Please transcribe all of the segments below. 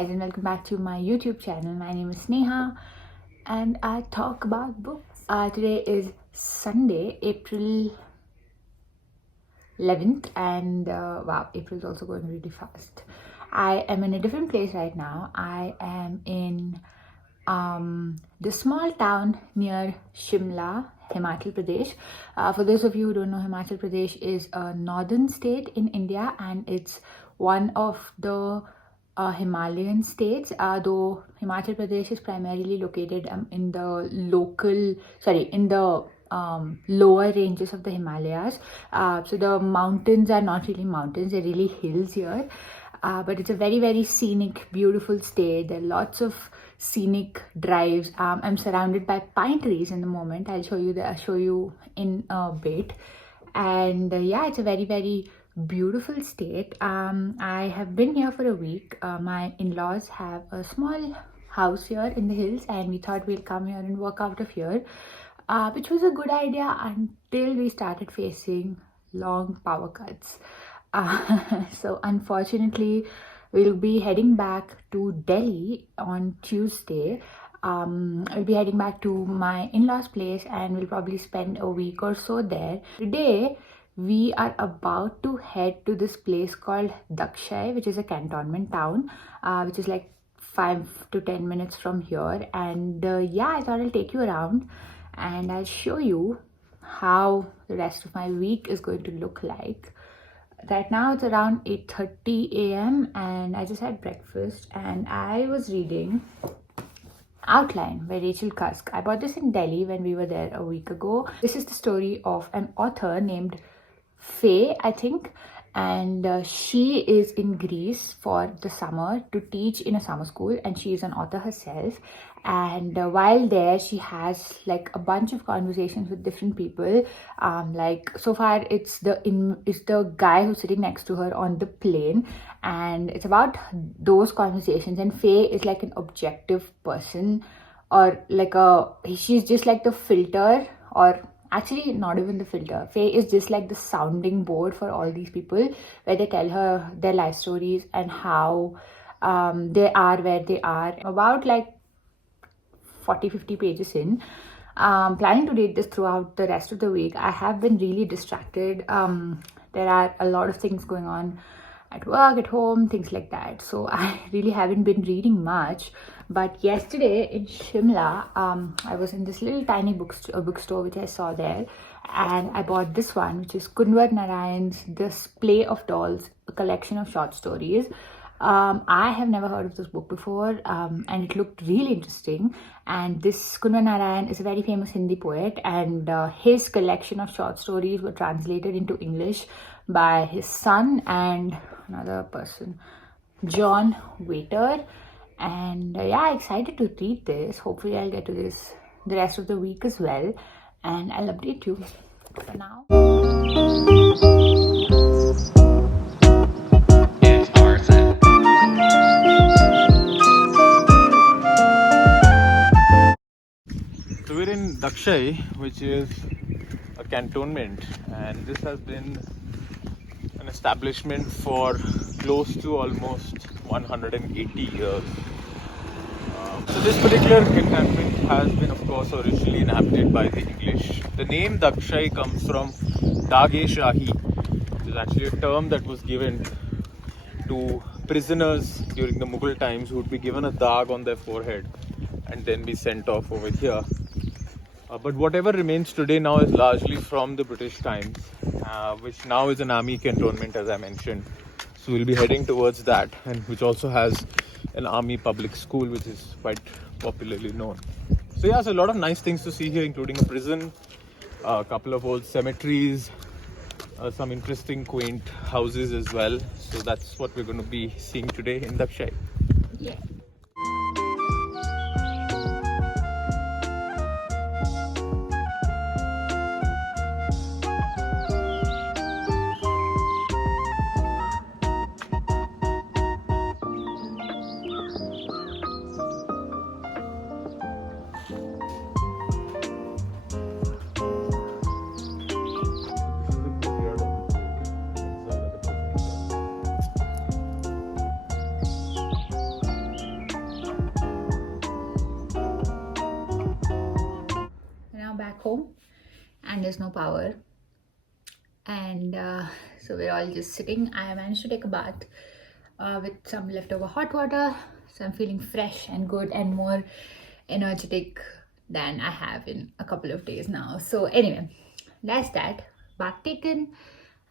guys, and welcome back to my YouTube channel. My name is Sneha and I talk about books. Today is Sunday, April 11th, and wow, April is also going really fast. I am in a different place right now. I am in the small town near Shimla, Himachal Pradesh. For those of you who don't know, Himachal Pradesh is a northern state in India, and it's one of the Himalayan states, though Himachal Pradesh is primarily located in the lower ranges of the Himalayas. So the mountains are not really mountains, they're really hills here. But it's a very, very scenic, beautiful state. There are lots of scenic drives. I'm surrounded by pine trees in the moment. I'll show you in a bit. And yeah, it's a very, very beautiful state. I have been here for a week. My in-laws have a small house here in the hills, and we thought we'll come here and work out of here, which was a good idea until we started facing long power cuts. So unfortunately, we'll be heading back to Delhi on Tuesday. I'll be heading back to my in-laws' place, and we'll probably spend a week or so there. Today, we are about to head to this place called Dagshai, which is a cantonment town, which is like 5 to 10 minutes from here. And yeah, I thought I'll take you around and I'll show you how the rest of my week is going to look like. Right now it's around 8:30 a.m. and I just had breakfast, and I was reading Outline by Rachel Cusk. I bought this in Delhi when we were there a week ago. This is the story of an author named Faye, I think, and she is in Greece for the summer to teach in a summer school, and she is an author herself. And while there, she has like a bunch of conversations with different people. Like so far, it's the guy who's sitting next to her on the plane, and it's about those conversations. And Faye is like an objective person, or like she's just like the filter, or actually not even the filter. Faye is just like the sounding board for all these people, where they tell her their life stories and how they are where they are. About like 40-50 pages in. Planning to read this throughout the rest of the week. I have been really distracted. There are a lot of things going on at work, at home, things like that. So I really haven't been reading much. But yesterday in Shimla, I was in this little tiny bookstore which I saw there, and I bought this one, which is Kunwar Narayan's This Play of Dolls, a collection of short stories. I have never heard of this book before, and it looked really interesting. And this Kunwar Narayan is a very famous Hindi poet, and his collection of short stories were translated into English by his son and another person, John Waiter. And yeah, excited to read this. Hopefully I'll get to this the rest of the week as well, and I'll update you. For now, so we're in Dagshai, which is a cantonment, and this has been an establishment for close to almost 180 years. So this particular cantonment has been, of course, originally inhabited by the English. The name Dagshai comes from Dagshai, which is actually a term that was given to prisoners during the Mughal times, who would be given a dag on their forehead and then be sent off over here. But whatever remains today now is largely from the British times, which now is an army cantonment, as I mentioned. So we'll be heading towards that, and which also has an army public school, which is quite popularly known. So yeah, so a lot of nice things to see here, including a prison, a couple of old cemeteries, some interesting quaint houses as well. So that's what we're going to be seeing today in Dagshai. yeah. back home and there's no power. And so we're all just sitting. I managed to take a bath with some leftover hot water. So I'm feeling fresh and good and more energetic than I have in a couple of days now. So anyway, that's that. Bath taken.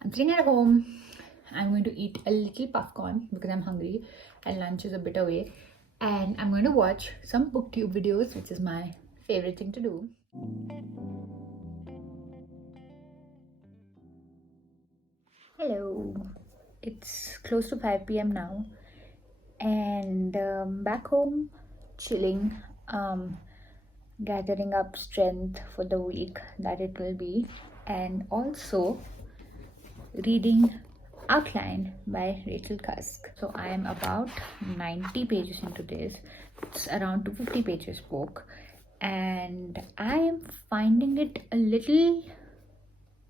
I'm sitting at home. I'm going to eat a little popcorn because I'm hungry and lunch is a bit away. And I'm going to watch some booktube videos, which is my favorite thing to do. Hello. It's close to 5 p.m. now. And back home, chilling, gathering up strength for the week that it will be. And also reading Outline by Rachel Cusk. So I am about 90 pages into this. It's around 250 pages book, and I am finding it a little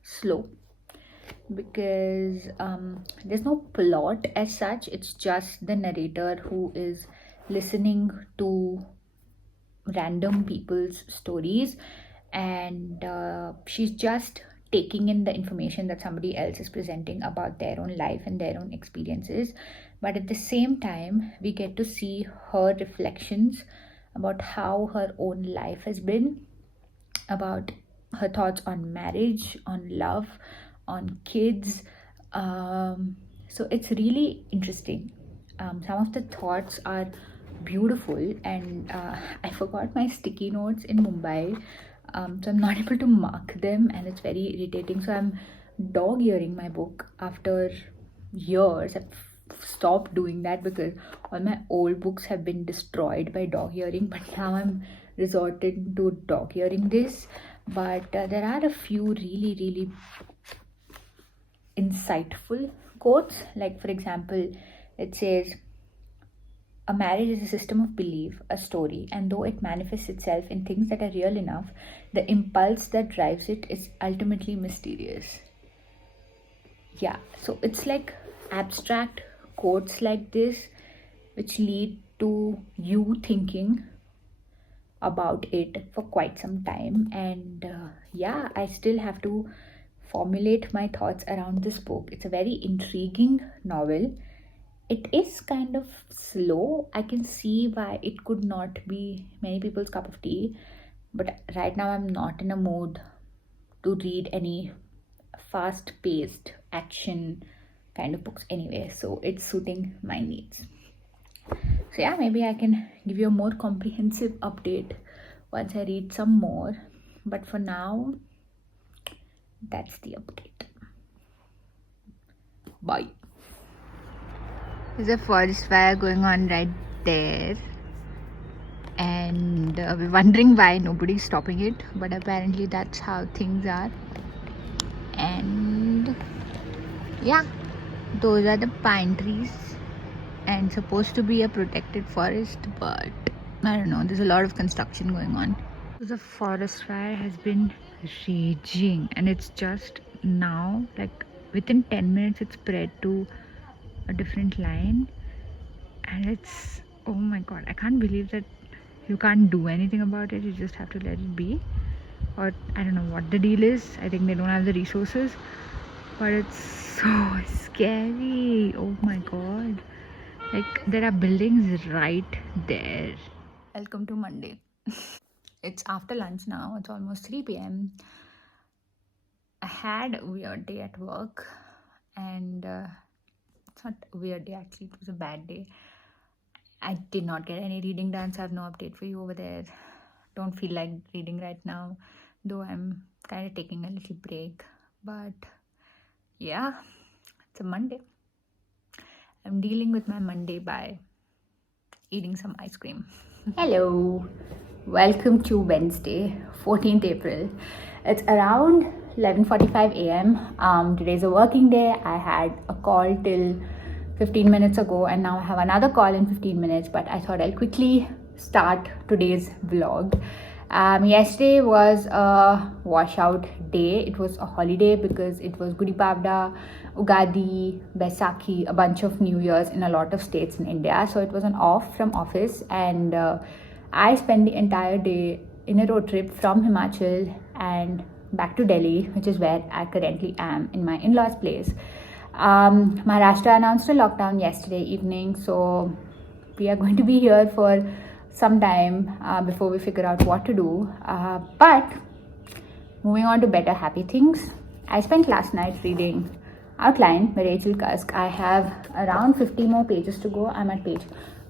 slow because there's no plot as such. It's just the narrator who is listening to random people's stories, and she's just taking in the information that somebody else is presenting about their own life and their own experiences. But at the same time, we get to see her reflections about how her own life has been, about her thoughts on marriage, on love, on kids. So it's really interesting. Some of the thoughts are beautiful, and I forgot my sticky notes in Mumbai. So I'm not able to mark them, and it's very irritating. So I'm dog earing my book after years. I've stopped doing that because all my old books have been destroyed by dog earing, but now I'm resorted to dog earing this. But there are a few really insightful quotes. Like, for example, it says, "A marriage is a system of belief, a story, and though it manifests itself in things that are real enough, the impulse that drives it is ultimately mysterious." Yeah, so it's like abstract quotes like this which lead to you thinking about it for quite some time. And yeah, I still have to formulate my thoughts around this book. It's a very intriguing novel. It is kind of slow. I can see why it could not be many people's cup of tea, but right now I'm not in a mood to read any fast-paced action kind of books anyway, so it's suiting my needs. So yeah, maybe I can give you a more comprehensive update once I read some more, but for now, that's the update. Bye. There's a forest fire going on right there, and we're wondering why nobody's stopping it, but apparently that's how things are. And yeah, those are the pine trees, and supposed to be a protected forest, but I don't know, there's a lot of construction going on. The forest fire has been raging, and it's just now, like within 10 minutes, it's spread to a different line, and it's, oh my god, I can't believe that you can't do anything about it. You just have to let it be, or I don't know what the deal is. I think they don't have the resources, but it's so scary. Oh my god, like there are buildings right there. Welcome to Monday. It's after lunch now. It's almost 3 p.m. I had a weird day at work, and it's not a weird day actually, it was a bad day. I did not get any reading done, so I have no update for you over there. Don't feel like reading right now, though I'm kind of taking a little break. But yeah, it's a Monday. I'm dealing with my Monday by eating some ice cream. Hello, welcome to Wednesday, 14th April. It's around 11:45 a.m. Today's a working day. I had a call till 15 minutes ago, and now I have another call in 15 minutes, but I thought I'll quickly start today's vlog. Yesterday was a washout day. It was a holiday because it was Gudi Padwa, Ugadi, Baisakhi, a bunch of New Years in a lot of states in India. So it was an off from office, and I spent the entire day in a road trip from Himachal and back to Delhi, which is where I currently am in my in-laws' place. Maharashtra announced a lockdown yesterday evening, so we are going to be here for some time before we figure out what to do. But moving on to better happy things, I spent last night reading Outline by Rachel Cusk. I have around 50 more pages to go. I'm at page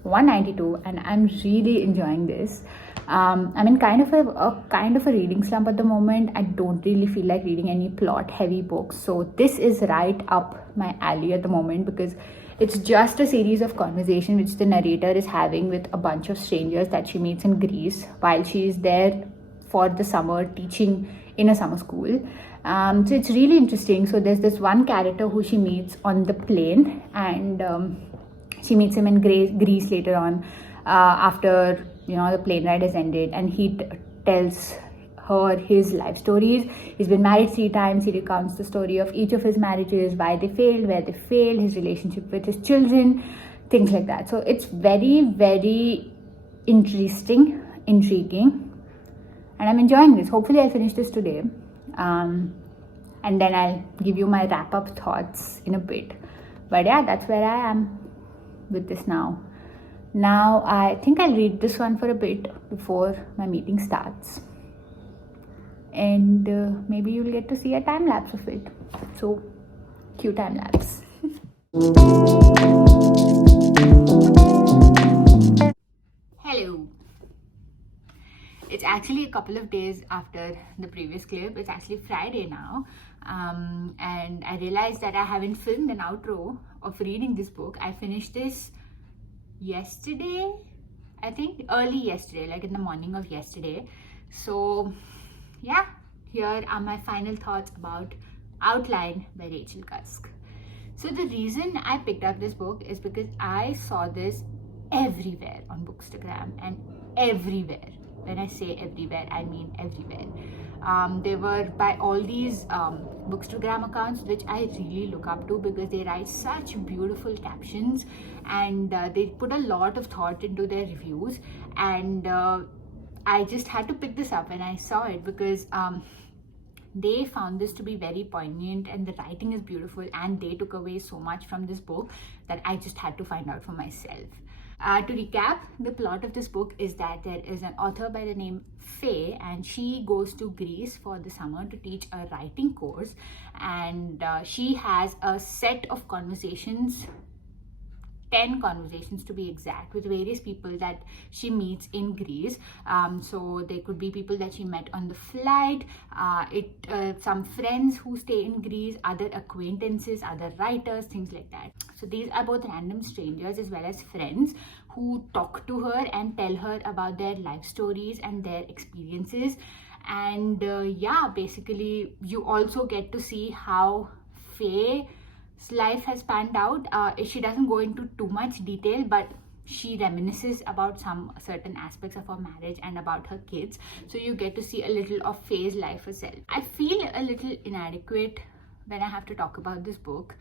192 and I'm really enjoying this. I'm in kind of a reading slump at the moment. I don't really feel like reading any plot heavy books, so this is right up my alley at the moment because it's just a series of conversation which the narrator is having with a bunch of strangers that she meets in Greece while she is there for the summer teaching in a summer school. So it's really interesting. So there's this one character who she meets on the plane, and she meets him in Greece later on after the plane ride has ended, and he tells her his life stories. He's been married 3 times. He recounts the story of each of his marriages, why they failed, where they failed, his relationship with his children, things like that. So it's very, very interesting, intriguing, and I'm enjoying this. Hopefully I'll finish this today, and then I'll give you my wrap-up thoughts in a bit. But yeah, that's where I am with this now. Now I think I'll read this one for a bit before my meeting starts, and maybe you'll get to see a time lapse of it. So cue time lapse. Hello. It's actually a couple of days after the previous clip. It's actually Friday now, and I realized that I haven't filmed an outro of reading this book. I finished this yesterday, I think early yesterday, like in the morning of yesterday. So yeah, here are my final thoughts about Outline by Rachel Cusk. So the reason I picked up this book is because I saw this everywhere on Bookstagram, and everywhere. When I say everywhere, I mean everywhere. They were by all these Bookstagram accounts, which I really look up to because they write such beautiful captions, and they put a lot of thought into their reviews. And I just had to pick this up when I saw it because they found this to be very poignant, and the writing is beautiful, and they took away so much from this book that I just had to find out for myself. To recap, the plot of this book is that there is an author by the name Faye, and she goes to Greece for the summer to teach a writing course, and she has a set of conversations, 10 conversations to be exact, with various people that she meets in Greece. So there could be people that she met on the flight, some friends who stay in Greece, other acquaintances, other writers, things like that. So these are both random strangers as well as friends who talk to her and tell her about their life stories and their experiences. And yeah, basically you also get to see how Faye life has panned out. She doesn't go into too much detail, but she reminisces about some certain aspects of her marriage and about her kids. So you get to see a little of Faye's life herself. I feel a little inadequate when I have to talk about this book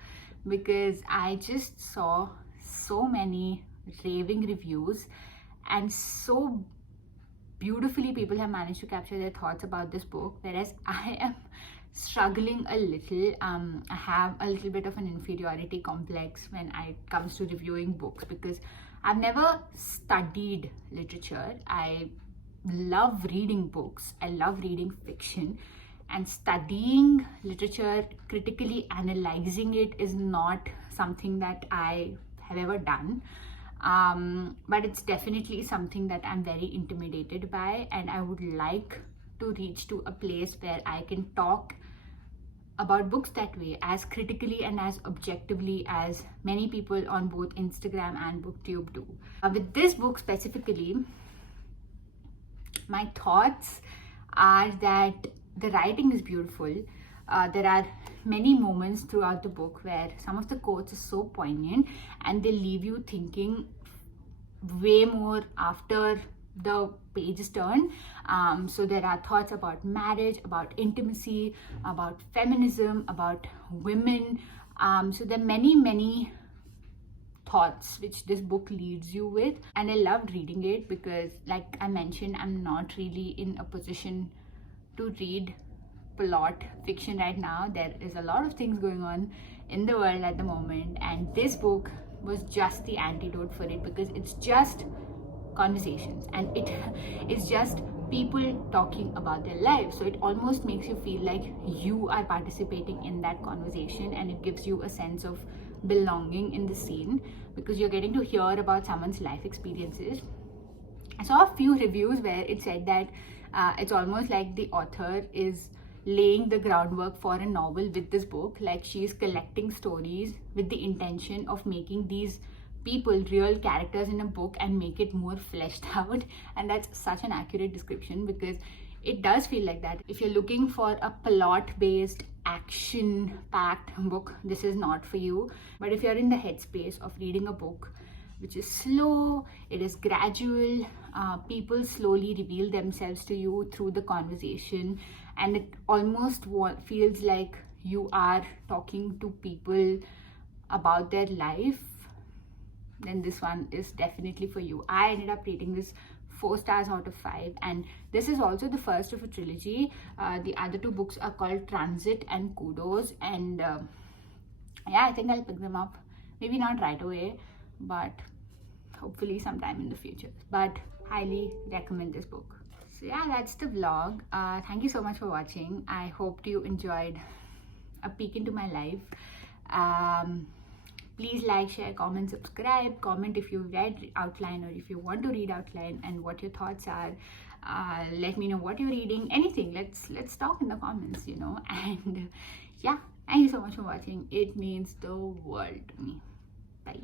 because I just saw so many raving reviews, and so beautifully people have managed to capture their thoughts about this book, whereas I am struggling a little. I have a little bit of an inferiority complex when it comes to reviewing books because I've never studied literature. I love reading books. I love reading fiction, and studying literature, critically analyzing it, is not something that I have ever done. But it's definitely something that I'm very intimidated by, and I would like to reach to a place where I can talk about books that way, as critically and as objectively as many people on both Instagram and BookTube do. With this book specifically, my thoughts are that the writing is beautiful. There are many moments throughout the book where some of the quotes are so poignant and they leave you thinking way more after the pages turn. So there are thoughts about marriage, about intimacy, about feminism, about women. So there are many thoughts which this book leaves you with, and I loved reading it because, like I mentioned, I'm not really in a position to read plot fiction right now. There is a lot of things going on in the world at the moment, and this book was just the antidote for it, because it's just conversations and it is just people talking about their lives. So it almost makes you feel like you are participating in that conversation, and it gives you a sense of belonging in the scene, because you're getting to hear about someone's life experiences. I saw a few reviews where it said that it's almost like the author is laying the groundwork for a novel with this book. Like, she's collecting stories with the intention of making these people real characters in a book and make it more fleshed out. And that's such an accurate description, because it does feel like that. If you're looking for a plot based, action packed book, this is not for you. But if you're in the headspace of reading a book which is slow, it is gradual, people slowly reveal themselves to you through the conversation, and it almost feels like you are talking to people about their life, then this one is definitely for you. I ended up rating this 4 stars out of 5, and this is also the first of a trilogy. The other 2 books are called Transit and Kudos, and yeah, I think I'll pick them up, maybe not right away, but hopefully sometime in the future. But highly recommend this book. So yeah, that's the vlog. Thank you so much for watching. I hope you enjoyed a peek into my life. Please like, share, comment, subscribe. Comment if you've read Outline, or if you want to read Outline, and what your thoughts are. Let me know what you're reading. Anything. Let's talk in the comments, you know. And yeah, thank you so much for watching. It means the world to me. Bye.